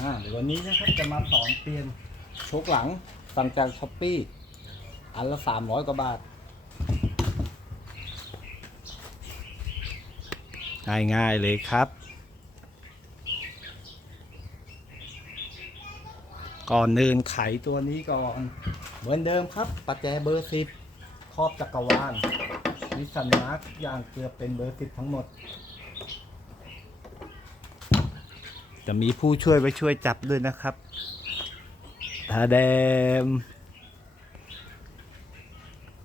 อ่าเดี๋ยววันนี้นะครับจะมาสอนเปลี่ยนโชคหลังสั่งจากช้อปปี้อันละสามร้อยกว่าบาท ง่ายๆเลยครับ ก่อนเนินไขตัวนี้ก่อน เหมือนเดิมครับปัจแจเบอร์สิบครอบจักรวาลนิสสันมาร์กอย่างเกือบเป็นเบอร์สิบทั้งหมด จะมีผู้ช่วยไว้ช่วยจับด้วยนะครับทาแดม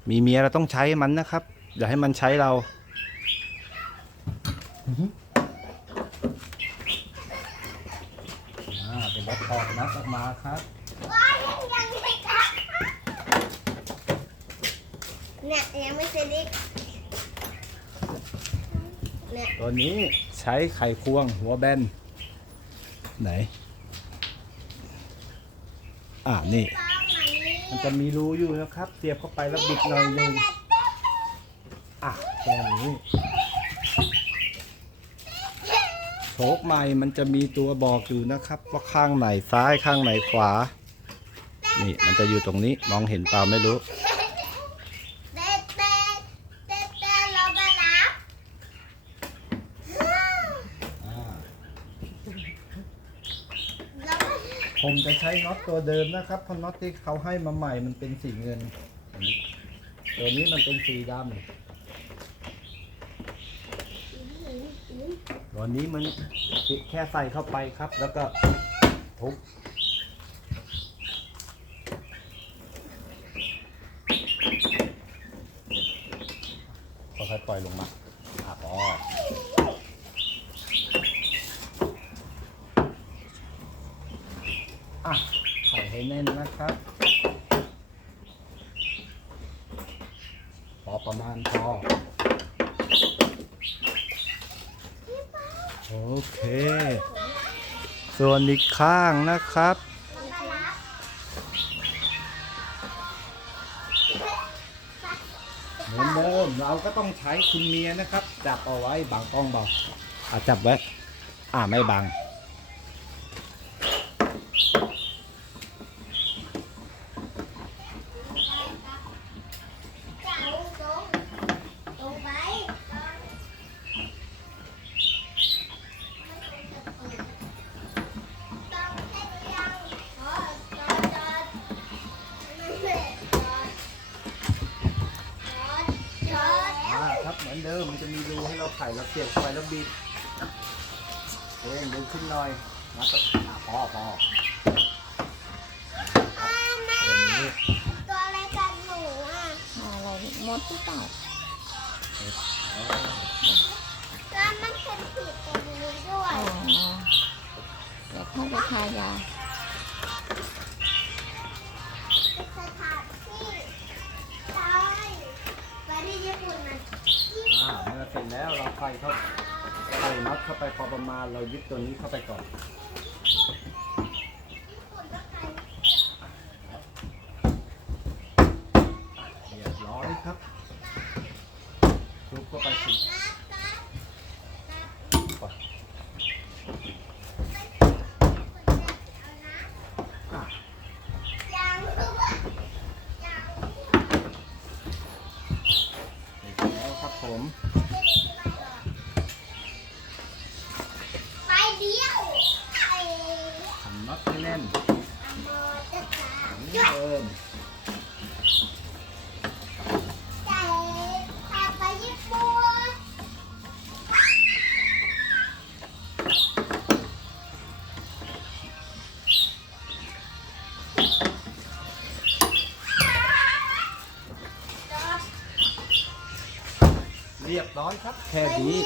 มีเมียเราต้องใช้มันนะครับ อย่าให้มันใช้เรา อ่าเป็นวัดตอกนัดออกมาครับเนี่ยยังไม่เสร็จอีกเนี่ย ตัวนี้ใช้ไขควงหัวแบน ไหน อ่านี่ มันจะมีรูอยู่นะครับ เสียบเข้าไปแล้วบิดหน่อยหนึงอะแค่นี้โชคใหม่มันจะมีตัวบอกอยู่นะครับ ว่าข้างไหนซ้ายข้างไหนขวา นี่มันจะอยู่ตรงนี้มองเห็นเปล่าไม่รู้ เต้เต้เต้เต้เราไปรับ อ่า เราไป ผมจะใช้น็อตตัวเดิมนะครับเพราะน็อตที่เขาให้มาใหม่มันเป็นสีเงิน ตัวนี้มันเป็นสีดำตัวนี้มันแค่ใส่เข้าไปครับ แล้วก็ทุบค่อยๆปล่อยลงมาอะพออะใส่ให้ แน่นนะครับ พอประมาณพอโอเค ส่วนอีกข้างนะครับ เหมือนเดิมเราก็ต้องใช้คุณเมียนะครับ จับเอาไว้บางกล้องเบาอะจับไว้ อ่าไม่บัง อมันจะมีรูให้เราไขเราเสียบเข้าไปแล้วบิดเองเดึงขึ้นหน่อยมาตอะพอพอแม่ตัวอะไรกันหนูอะอะไรมดหรือเปล่าแล้วมันเป็นผิดตรงนี้ด้วยอ๋อเดี๋ยวเข้าไปทายาเป็นสถานที่ ที่ญี่ปุ่นนะอ่าเมื่อเสร็จแล้วเราใส่เข้าใส่น็อตเข้าไปพอประมาณเรายึดตัวนี้เข้าไปก่อน เรียบร้อยครับทุบเข้าไปสิก่อนอะ ยังยัง เสร็จแล้วครับ ผม รียบร้อยครับ แค่นี้